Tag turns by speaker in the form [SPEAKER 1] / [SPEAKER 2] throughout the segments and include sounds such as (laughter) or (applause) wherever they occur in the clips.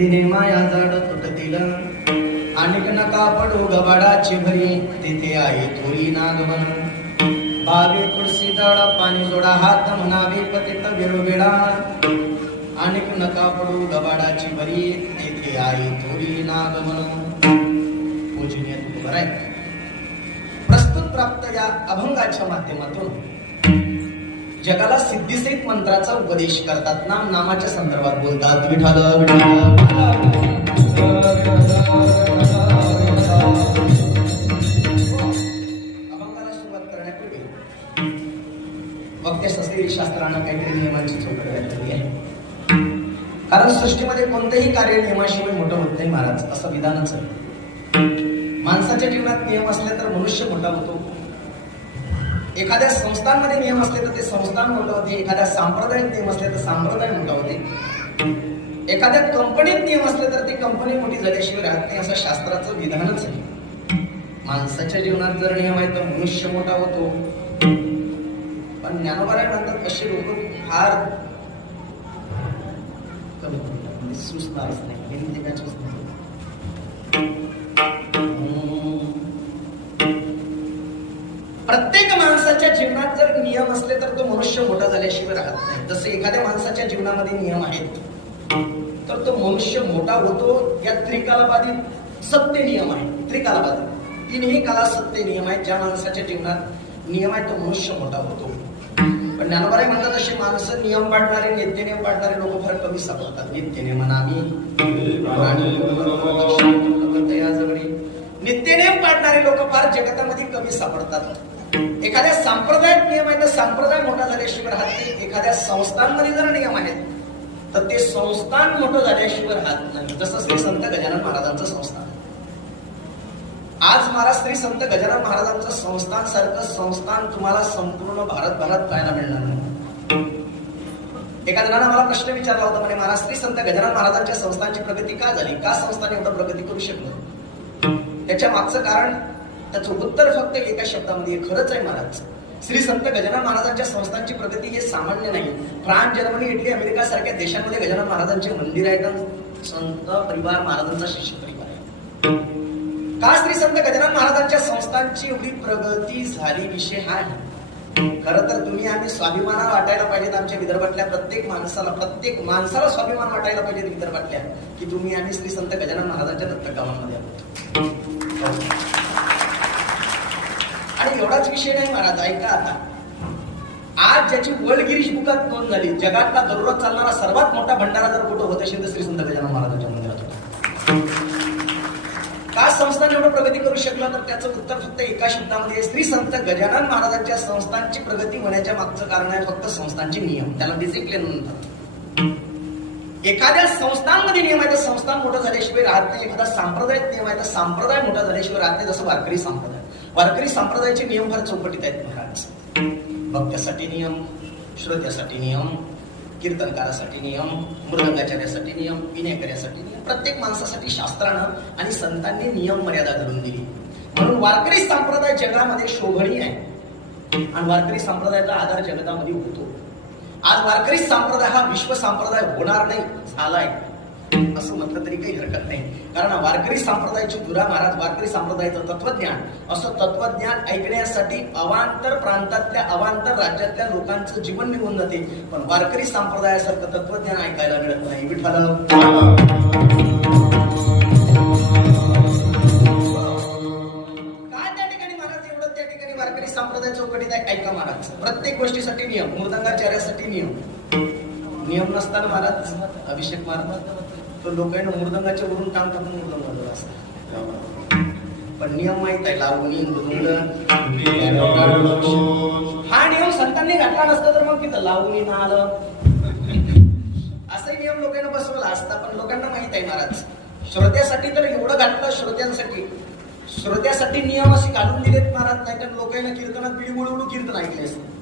[SPEAKER 1] तिने माया जड तुटतील. अनेक नका पडू गबाडाची भरी तिथे आहे थोरी नागवन बावे तुळशी दळ पाणी जोडा हात म्हणावे पतित बिळबिडा अनेक नका पडू गबाडाची भरी तिथे आहे थोरी नागवन पूजनीय तुकोबर प्रस्तुत प्राप्त या अभंगाच्या माध्यमातून जगाला सिद्धीसहित मंत्राचा उपदेश करतात. नाम नामाच्या संदर्भात बोलतात. विठाल अभंगाला सुरुवात करण्यापूर्वी वक्त्या काहीतरी नियमांची चौकट घातलेली आहे. कारण सृष्टीमध्ये कोणतेही कार्य नियमाशिवाय मोठं होत नाही महाराज. असं विधानच आहे. माणसाच्या जीवनात नियम असले तर मनुष्य मोठा होतो. एखाद्या संस्थांमध्ये नियम असले तर ते संस्थान म्हणलं होते एखाद्या सांप्रदायिक नियम असले तर सांप्रदाय म्हणलं होते. एखाद्या कंपनीत नियम असले तर ती कंपनी मोठी झाल्याशिवाय राहत नाही असं शास्त्राचं विधानच आहे. माणसाच्या जीवनात जर नियम आहे तर मनुष्य मोठा होतो. पण ज्ञानोबाराय म्हणतात असे लोक फार कमी सुचणारच नाही बिनदिकाचीच नाही प्रत्येक जीवनात जर नियम असले तर तो मनुष्य मोठा झाल्याशिवाय राहत नाही. जसं एखाद्या माणसाच्या जीवनामध्ये नियम आहेत तर तो मनुष्य मोठा होतो या त्रिकालाबाधित सत्य नियम आहे. त्रिकालाबाधित. तीनही काला सत्य नियम आहेत ज्या माणसाच्या जीवनात नियम आहे तो मनुष्य मोठा होतो. पण ज्ञानोबाराय म्हणतात असे माणसं नियम पाडणारे नित्यनियम पाडणारे लोक फार कमी सापडतात. नित्यनियम आम्ही. नित्यनेम पाडणारे लोक फार जगतामध्ये कमी सापडतात. एखाद्या सांप्रदायिक नियम आहे तर संप्रदाय मोठा झाल्याशिवाय राहत नाही. एखाद्या संस्थांमध्ये जर नियम आहेत तर ते संस्थान मोठं झाल्याशिवाय राहत नाही. जसं श्री संत गजानन महाराजांचं संस्थान. आज महाराज श्री संत गजानन महाराजांचं संस्थान सारखं संस्थान तुम्हाला संपूर्ण भारतभरात पाहायला मिळणार नाही. एका जणानं मला प्रश्न विचारला होता म्हणे महाराज श्री संत गजानन महाराजांच्या संस्थांची प्रगती का झाली? का संस्थान एवढं प्रगती करू शकलं? त्याच्या मागचं कारण त्याचं उत्तर फक्त एका शब्दामध्ये खरंच आहे महाराज. श्री संत गजानन महाराजांच्या संस्थांची प्रगती हे सामान्य नाही. फ्रान्स जर्मनी इटली अमेरिका सारख्या देशांमध्ये गजानन महाराजांचे मंदिर आहेत आणि संत परिवार महाराजांचा शिष्य परिवार आहे. का श्री संत गजानन महाराजांच्या संस्थांची एवढी प्रगती झाली? विषय हा आहे. खर तर तुम्ही आम्ही स्वाभिमान वाटायला पाहिजेत. आमच्या विदर्भातल्या प्रत्येक माणसाला प्रत्येक माणसाला स्वाभिमान वाटायला पाहिजे विदर्भातल्या की तुम्ही आम्ही श्री संत गजानन महाराजांच्या दत्तक गावांमध्ये आहोत. आणि एवढाच विषय नाही महाराज ऐका आता. आज ज्याची वर्ल्ड गिरीश बुकात नोंद झाली जगातला दररोज चालणारा सर्वात मोठा भंडारा जर कुठं होत असेल तर श्री संत गजानन महाराजांच्या मंदिरात होता. का संस्थान एवढं प्रगती करू शकलं? तर त्याचं उत्तर फक्त एका शब्दामध्ये श्री संत गजानन महाराजांच्या संस्थांची प्रगती होण्याच्या मागचं कारण आहे फक्त संस्थांचे नियम. त्याला डिसिप्लिन म्हणतात. एखाद्या संस्थांमध्ये नियम आहे तर संस्थान मोठं झाल्याशिवाय राहत नाही. एखादा सांप्रदायिक नियम आहे तर संप्रदाय मोठा झाल्याशिवाय राहत नाही जसं वारकरी संप्रदाय. वारकरी संप्रदायाचे नियम फार चौकटीत आहेत महाराज. भक्त्यासाठी नियम श्रोत्यासाठी नियम कीर्तनकारासाठी नियम मृदंगाचार्यासाठी नियम विनयकार्यासाठी नियम प्रत्येक माणसासाठी शास्त्रानं आणि संतांनी नियम मर्यादा घालून दिली. म्हणून वारकरी संप्रदाय जगामध्ये शोभणी आहे. आणि वारकरी संप्रदायाचा आधार जगतामध्ये होतो. आज वारकरी संप्रदाय हा विश्व संप्रदाय होणार नाही झालाय. असं म्हटलं तरी काही हरकत नाही. कारण वारकरी संप्रदायाची दुरा महाराज वारकरी संप्रदायाचं तत्वज्ञान असं तत्वज्ञान ऐकण्यासाठी अवांतर प्रांतातल्या अवांतर राज्यातल्या लोकांचं जीवन निघून जाते. पण वारकरी संप्रदायासारखं तत्वज्ञान ऐकायला मिळत नाही. विठ्ठल. काय त्या ठिकाणी त्या ठिकाणी वारकरी संप्रदाय चौकटीत ऐका महाराज. प्रत्येक गोष्टीसाठी नियम मृदंगाचार्यासाठी नियम. नियम नसताना महाराज अभिषेक महाराज तो लोकांना मृदंगाच्या वरून टांग टाकून मृदंग वाजवला पण नियम माहीत आहे लावणी मृदंग हा नियम संतांनी घातला नसता तर मग तिथं लावणी ना आलं. असाही नियम लोकांना बसवला असता पण लोकांना माहीत आहे महाराज. श्रोत्यासाठी तर एवढं घातलं श्रोत्यांसाठी. श्रोत्यासाठी नियम असे घालून दिलेत महाराज नाही तर लोकांना कीर्तनात पिढी मुळवून कीर्तन ऐकले असते.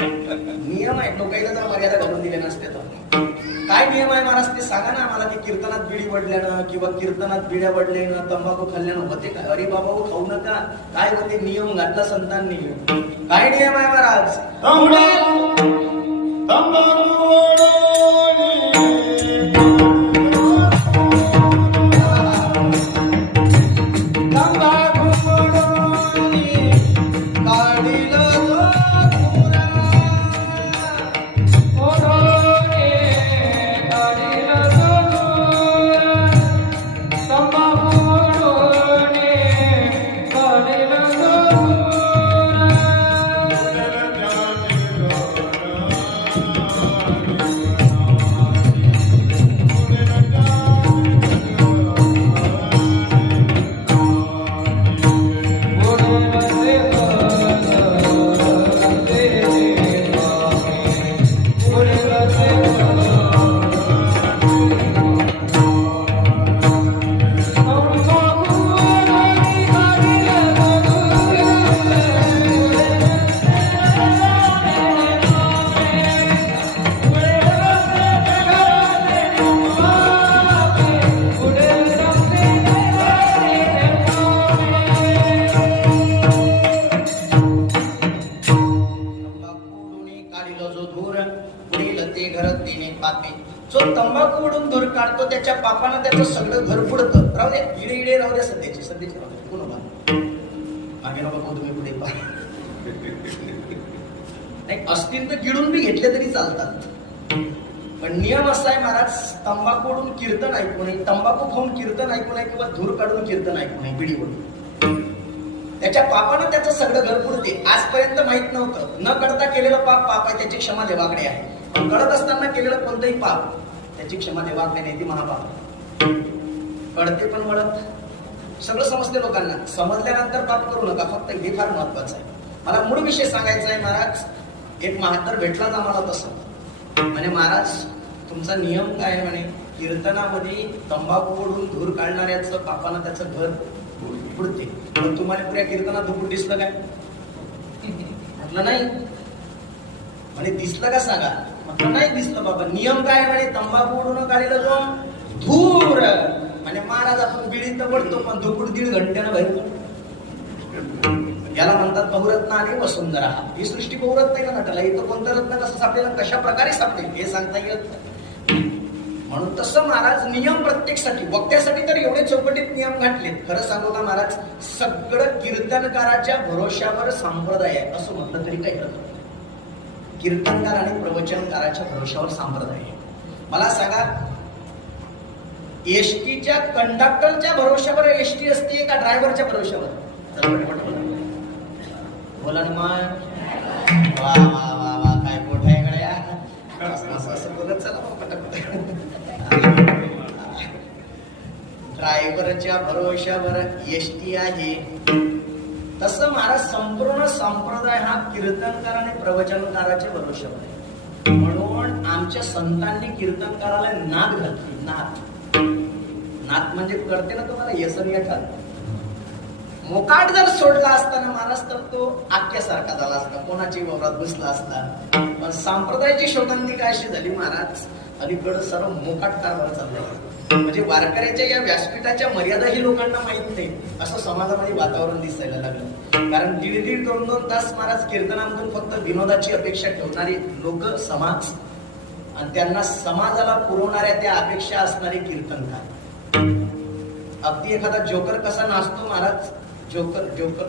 [SPEAKER 1] नियम आहेत लोकांना जर मर्यादा घालून दिल्या नसते तर काय नियम आहे महाराज? ते सांगा ना आम्हाला की कीर्तनात बिडी पडल्यानं किंवा कीर्तनात बिड्या पडल्यानं तंबाखू खाल्ल्यानं होते काय अरे बाबा हो खाऊ नका. काय होते? नियम घातला संतांनी. काय नियम आहे महाराज? काढतो त्याच्या पापानं त्याचं सगळं घर पुढतं राहू दे इडे इडे राहू द्या सध्याची सध्याची राहू दे. कोण मागे नको तुम्ही पुढे पा नाही असतील तर गिळून बी घेतले तरी चालतात. पण नियम असा आहे महाराज तंबाखूडून कीर्तन ऐकू नये. तंबाखू खाऊन कीर्तन ऐकू नये किंवा धूर काढून कीर्तन ऐकू नये बिडीवरून. त्याच्या पापानं त्याचं सगळं घर पुरते आजपर्यंत माहीत नव्हतं. न करता केलेलं पाप पाप आहे त्याची क्षमा देवाकडे आहे. पण कळत असताना केलेलं कोणतंही पाप त्याची क्षमा देवाकडे नाही ती महापाप. कळते पण वळत सगळं समजते लोकांना. समजल्यानंतर पाप करू नका. फक्त हे फार महत्वाचं आहे. मला मूळ विषय सांगायचा आहे महाराज. एक महातर भेटलाच आम्हाला तसं. म्हणे महाराज तुमचा नियम काय आहे? म्हणे कीर्तनामध्ये तंबाखू ओढून धूर काढणाऱ्याचं पापानं त्याचं घर उडते पण तुम्हाला पुऱ्या कीर्तनात धुकून दिसलं काय? (laughs) म्हटलं नाही. म्हणे दिसलं का सांगा? म्हटलं नाही दिसलं बाबा. नियम काय म्हणे? तंबाखू उडून काढलेलं जो धूर. म्हणजे महाराज आपण बिडीत पडतो पण धुकून दीड घंट्यानं बाहेर याला म्हणतात बहुरत्न आणि वसुंधरा. ही सृष्टी बहुरत्न का नटाला? इथं कोणतं रत्न कसं सापडेल कशा प्रकारे सापडेल हे सांगता येत म्हणून तसं महाराज नियम प्रत्येकसाठी वक्त्यासाठी तर एवढे चौकटीत नियम घातलेत. खरं सांगू का महाराज? सगळं कीर्तनकाराच्या भरोश्यावर संप्रदाय आहे असं म्हटलं तरी काही नाही. कीर्तनकार आणि प्रवचनकाराच्या भरोशावर सांभाळत आहे. मला सांगा एसटीच्या कंडक्टरच्या भरोशावर एसटी असते का ड्रायव्हरच्या भरोशावर बोला. ना मग. वा वा वा वा काय मोठ आहे गड्या. असं असं- असं बोलत चला मग ड्रायव्हरच्या भरोशावर एसटी आहे. तसं महाराज संपूर्ण संप्रदाय हा कीर्तनकार आणि प्रवचनकाराचे भरोशावर आहे म्हणून आमच्या संतांनी कीर्तनकाराला नाद घातली नाद. नाद म्हणजे करते ना तुम्हाला येसन येतात मोकाट जर सोडला असताना महाराज तर तो आख्यासारखा झाला असता कोणाची वावरात बसला असता. संप्रदायाची शोधांती काय अशी झाली महाराज? अलीकडं सर्व मोकाट कारभार चालला म्हणजे वारकऱ्याच्या या व्यासपीठाच्या मर्यादा ही लोकांना माहीत नाही. असं समाजामध्ये वातावरण दिसायला लागलं. कारण दीड दीड दोन दोन तास महाराज कीर्तनामधून फक्त विनोदाची अपेक्षा ठेवणारे लोक समाज आणि त्यांना समाजाला पुरवणाऱ्या त्या अपेक्षा असणारे कीर्तनकार. अगदी एखादा जोकर कसा नाचतो महाराज? Joker joker.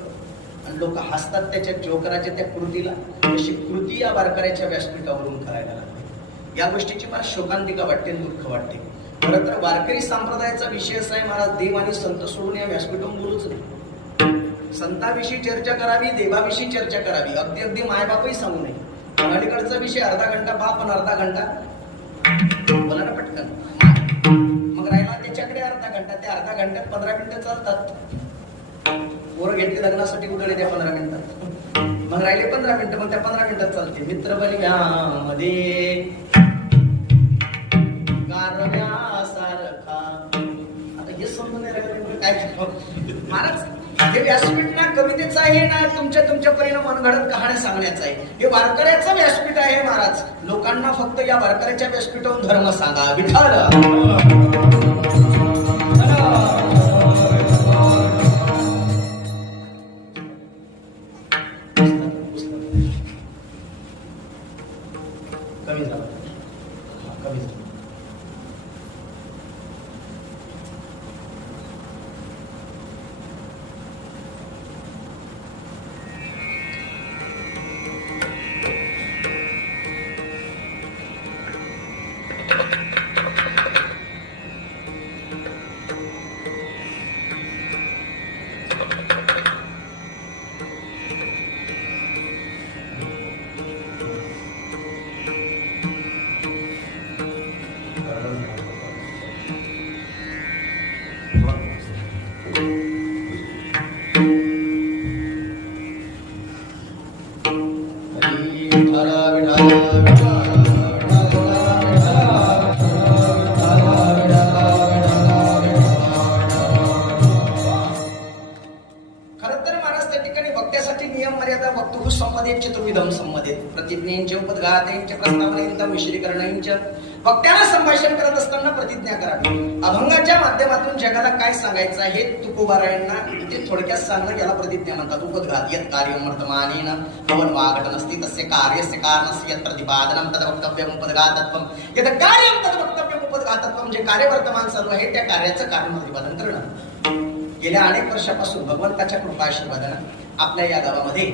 [SPEAKER 1] आणि लोक हसतात त्याच्या जोकराच्या त्या कृतीला. तशी कृती या वारकऱ्याच्या व्यासपीठावरून करायला लागते या गोष्टीची मला शोकांतिका वाटते दुःख वाटते. खरं तर वारकरी संप्रदायाचा विषय असा आहे महाराज देव आणि संत सोडून या व्यासपीठावर बोलूच नाही. संताविषयी चर्चा करावी देवाविषयी चर्चा करावी. अगदी अगदी मायबापही सांगू नये. अलीकडचा विषय अर्धा घंटा बाप आणि अर्धा घंटा. बोला ना पटकन. मग राहिला त्याच्याकडे अर्धा घंटा. त्या अर्धा घंट्यात पंधरा मिनिटं चालतात. पोरं घेतली लग्नासाठी उडले त्या पंधरा मिनिटात. मग राहिले पंधरा मिनिटं मग त्या पंधरा मिनिटात चालते. मित्रमध्ये गारव्यासारखा. आता हे समजून नाही काय महाराज हे व्यासपीठ ना कवितेचं आहे ना तुमच्या तुमच्या परिणाम मनगडत कहाण्या सांगण्याचं आहे. हे वारकऱ्याचं व्यासपीठ आहे महाराज. लोकांना फक्त या वारकऱ्याच्या व्यासपीठावरून धर्म सांगा. विठाल वक्त्याला संभाषण करत असताना प्रतिज्ञा करावी अभंगाच्या माध्यमातून जगाला काय सांगायचं आहे? तुकोबारायांना ते थोडक्यात सांगणं याला प्रतिज्ञा म्हणतात. उपद्घात यत कार्य वर्तमानेन भवन वाघटन अस्ति तस्य कार्यस्य कारणस्य यत प्रतिपादनं तद वक्तव्यम उपद्घातत्वम यत कार्यं तद वक्तव्यम उपद्घात का कार्य वर्तमान कार्यवर्तमान आहे त्या कार्याचं कारण प्रतिपादन करणं. गेल्या अनेक वर्षापासून भगवंताच्या कृपा आशीर्वादानं आपल्या या गावामध्ये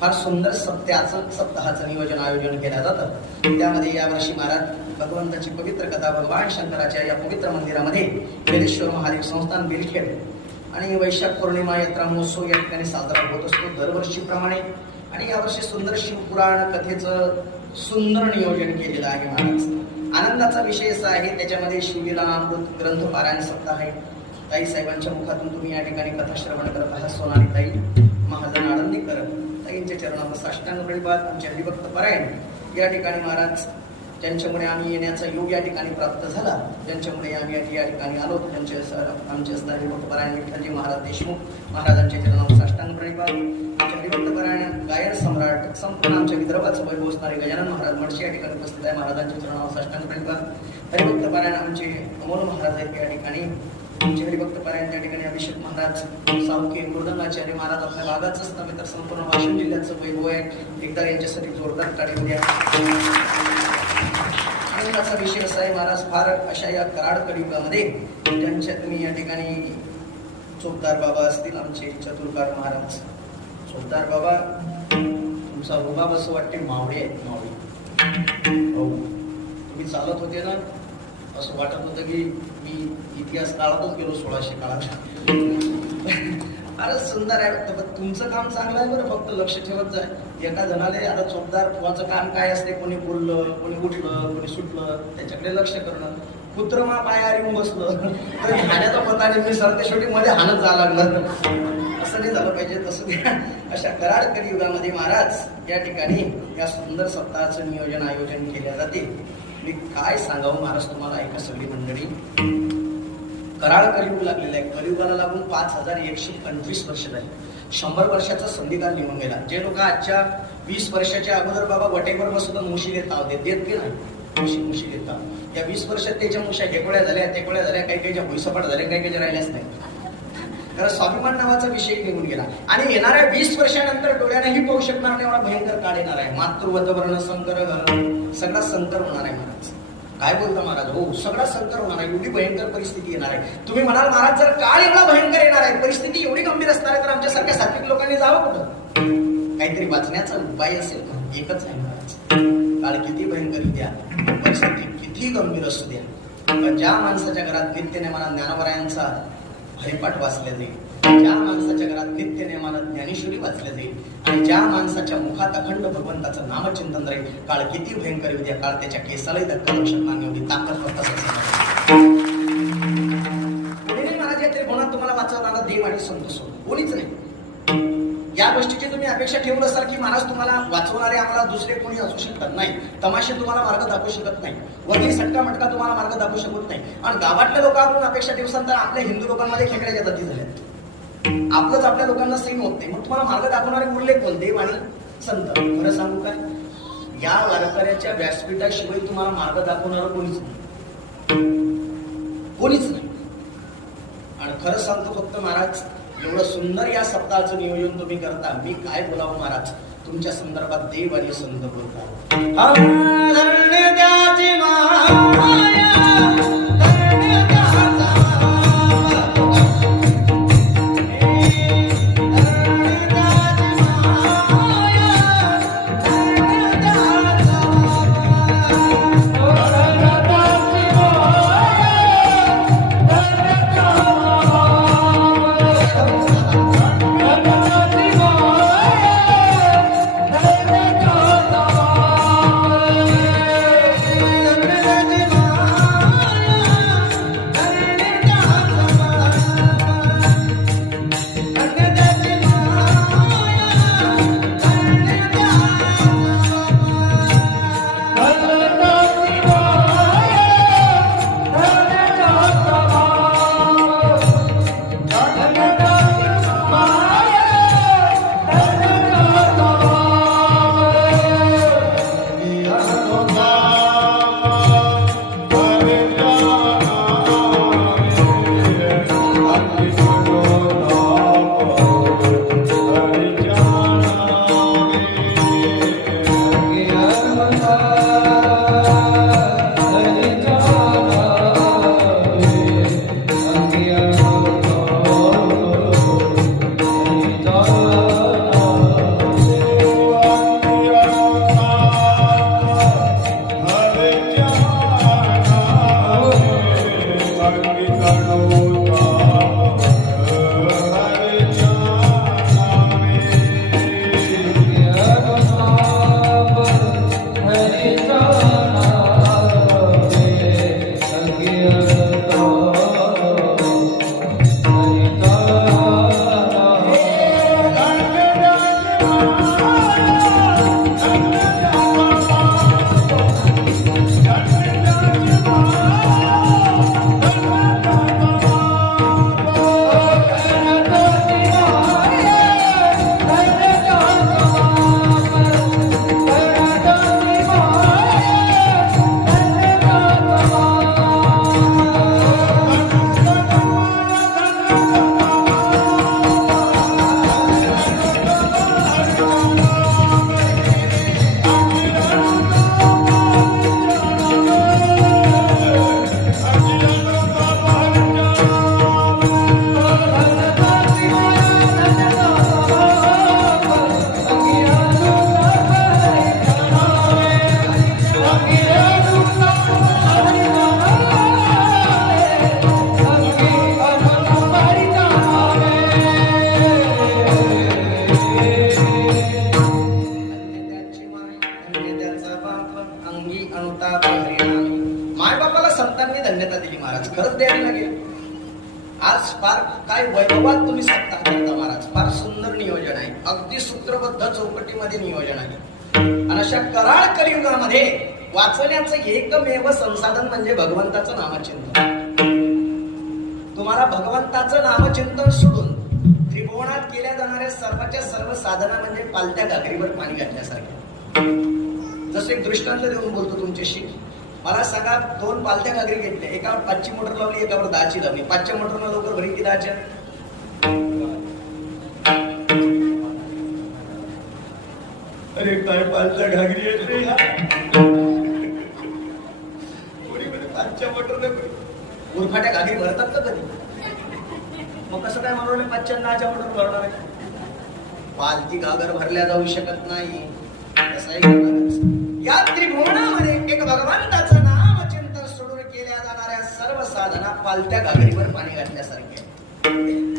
[SPEAKER 1] फार सुंदर सप्त्याचं सप्ताहाचं नियोजन आयोजन केलं जातं. त्यामध्ये यावर्षी महाराज भगवंताची पवित्र कथा भगवान शंकराच्या या पवित्र मंदिरामध्ये बेलेश्वर महादेव संस्थान बिलखेड आणि वैशाख पौर्णिमा यात्रा महोत्सव या ठिकाणी साजरा होत असतो दरवर्षीप्रमाणे. आणि यावर्षी सुंदर शिवपुराण कथेचं सुंदर नियोजन केलेलं आहे महाराज. आनंदाचा विषय असा आहे त्याच्यामध्ये शिवलीला अमृत ग्रंथ पारायण सप्ताह आहे. ताई साहेबांच्या मुखातून तुम्ही या ठिकाणी कथा श्रवण करत आहात सोनाली ताई महाजन आनंदीकर ताईंच्या चरणावर साष्टांग प्रणिपात आमचे हरिभक्त परायण. या ठिकाणी महाराज ज्यांच्यामुळे आम्ही येण्याचा योग या ठिकाणी प्राप्त झाला ज्यांच्यामुळे आम्ही या ठिकाणी आलो त्यांचे सर आमचे असणारे भक्तपरायण परायण विठ्ठलजी महाराज देशमुख महाराजांचे चरणावर साष्टांग प्रणिपात आमचे हरिभक्तपरायण गायन सम्राट संपूर्ण आमच्या विदर्भाचं वैभव असणारे गजानन महाराज मडशी या ठिकाणी उपस्थित आहे महाराजांच्या चरणावर साष्टांग प्रणिपात हरिभक्तपरायण आमचे अमोल महाराज आहेत या ठिकाणी. आमचे हरिभक्तपरायण त्या ठिकाणी अभिषेक महाराज सावके मृदंगाचार्य महाराज आपल्या भागाचंच नव्हे तर संपूर्ण वाशिम जिल्ह्याचं वैभव आहे एकदा यांच्यासाठी जोरदार काढून द्या आनंदाचा विषय असा आहे महाराज फार अशा या कराड कलियुगामध्ये ज्यांच्या तुम्ही या ठिकाणी चोपदार बाबा असतील आमचे चतुर्कार महाराज. चोपदार बाबा तुमचा रुबाब असं वाटते मावळे आहेत मावळे. हो तुम्ही चालत होते ना असं वाटत होतं की मी इतिहास काळातच गेलो सोळाशे काळात. फारच सुंदर आहे. तर तुमचं काम चांगलं आहे बरं फक्त लक्ष ठेवत जाय एका जणाले आता चोपदार ठेवाचं काम काय असते? कोणी बोललं कोणी उठलं कोणी सुटलं त्याच्याकडे लक्ष करणं. कुत्रमा पाया येऊन बसलं. तर हाण्याचा पता नाही मी सरते शेवटी मध्ये हाणत जावं लागलं. असं नाही झालं पाहिजे तसं द्या अशा कराड कलियुगामध्ये महाराज या ठिकाणी या सुंदर सप्ताहाचं नियोजन आयोजन केले जाते. मी काय सांगावं महाराज तुम्हाला ऐका सगळी मंडळी? कराळ कलियुग लागलेलं आहे. कलियुगाला लागून पाच हजार एकशे पंचवीस वर्ष झाली. शंभर वर्षाचा संधिकाल निघून गेला. जे लोक आजच्या वीस वर्षाच्या अगोदर बाबा वटेवर बसून मुशी देत आहोत देत की नाही. मुशी मुशी देत आहोत या वीस वर्षात त्याच्या मुशा हेकोळ्या झाल्या तेकोळ्या झाल्या काही काहीच्या भुईसपाट झाल्या काही काही राहिल्याच नाही. कारण स्वाभिमान नावाचा विषय निघून गेला. आणि येणाऱ्या वीस वर्षानंतर डोळ्यानेही पाहू शकणार नाही एवढा भयंकर काळ येणार आहे. मातृवतवर्ण संकर सगळा संकर होणार आहे महाराज. काय बोलता महाराज? हो सगळा संकर होणार आहे. एवढी भयंकर परिस्थिती येणार आहे. तुम्ही म्हणाल महाराज जर काळ एवढा भयंकर येणार आहे परिस्थिती एवढी गंभीर असणार आहे तर आमच्यासारख्या सात्विक लोकांनी जावं कुठं? काहीतरी वाचण्याचा उपाय असेल का? एकच आहे महाराज. काळ किती भयंकर द्या परिस्थिती किती गंभीर असू द्या. ज्या माणसाच्या घरात नित्यनेमाना ज्ञानवरायांचा हरिपाठ वाचल्या जाईल ज्या माणसाच्या घरात नित्य नेमानं ज्ञानेश्वरी वाचले जाईल आणि ज्या माणसाच्या मुखात अखंड भगवंताचं नामचिंतन राहील काळ किती भयंकर विद्या काळ त्याच्या केसालाही धक्का लक्षात एवढी ताकद फक्त महाराज या त्रिकोणात तुम्हाला वाचवणारा देव आणि संतोष कोणीच नाही. या गोष्टीची तुम्ही अपेक्षा ठेवून असाल की महाराज तुम्हाला वाचवणारे आम्हाला दुसरे कोणी असू शकत नाही. तमाशे तुम्हाला मार्ग दाखवू शकत नाही. वरती सटका मटका तुम्हाला मार्ग दाखवू शकत नाही. आणि गावातल्या लोकांकडून अपेक्षा ठेवसान तर आपल्या हिंदू लोकांमध्ये खेकड्याच्या जाती झाल्या आपलंच आपल्या लोकांना सेम होत नाही. मग तुम्हाला मार्ग दाखवणारे उरले कोण देव आणि संत. खरं सांगू काय या वारकऱ्याच्या व्यासपीठाशिवाय तुम्हाला मार्ग दाखवणारं कोणीच नाही. कोणीच नाही. आणि खरं सांगतो फक्त महाराज एवढं सुंदर या सप्ताहाचं नियोजन तुम्ही करता. मी काय बोलावं महाराज? तुमच्या संदर्भात देव आणि संत बोलतात. Senhor. महाराज खरंच द्यावी लागेल. आज फार काय वैभवात तुम्ही सत्ता करता महाराज? फार सुंदर नियोजन आहे. अगदी सूत्रबद्ध चौकटीमध्ये नियोजन आहे. आणि अशा कराळ कलियुगामध्ये वाचण्याचं एकमेव संसाधन म्हणजे भगवंताचं नामचिंतन. तुम्हाला भगवंताचं नामचिंतन सोडून त्रिभुवनात केल्या जाणाऱ्या सर्वाच्या सर्व साधना म्हणजे पालत्या घागरीवर पाणी घातल्यासारखे जसं एक दृष्टांत देऊन बोलतो तुमच्याशी. मला सांगा दोन पालत्या घागरी घेतल्या? एकावर पाचची मोटर लावली एकावर दहाची लावली. पाचच्या मोटरनं लवकर भरी की दहाच्या? अरे काय पालत्या घागरी कोणी म्हणे पाचच्या मोटर कोणी- उरफाट्या घागरी भरतात का कधी? मग कसं काय म्हणून पाचच्या दहाच्या मोटर भरणार आहे? पालती घागर भरल्या जाऊ शकत नाही. तसाही या त्रिभुवनामध्ये एक भगवंत चिंतन सोडून पालत्या घागरीवर पाणी घातल्यासारखे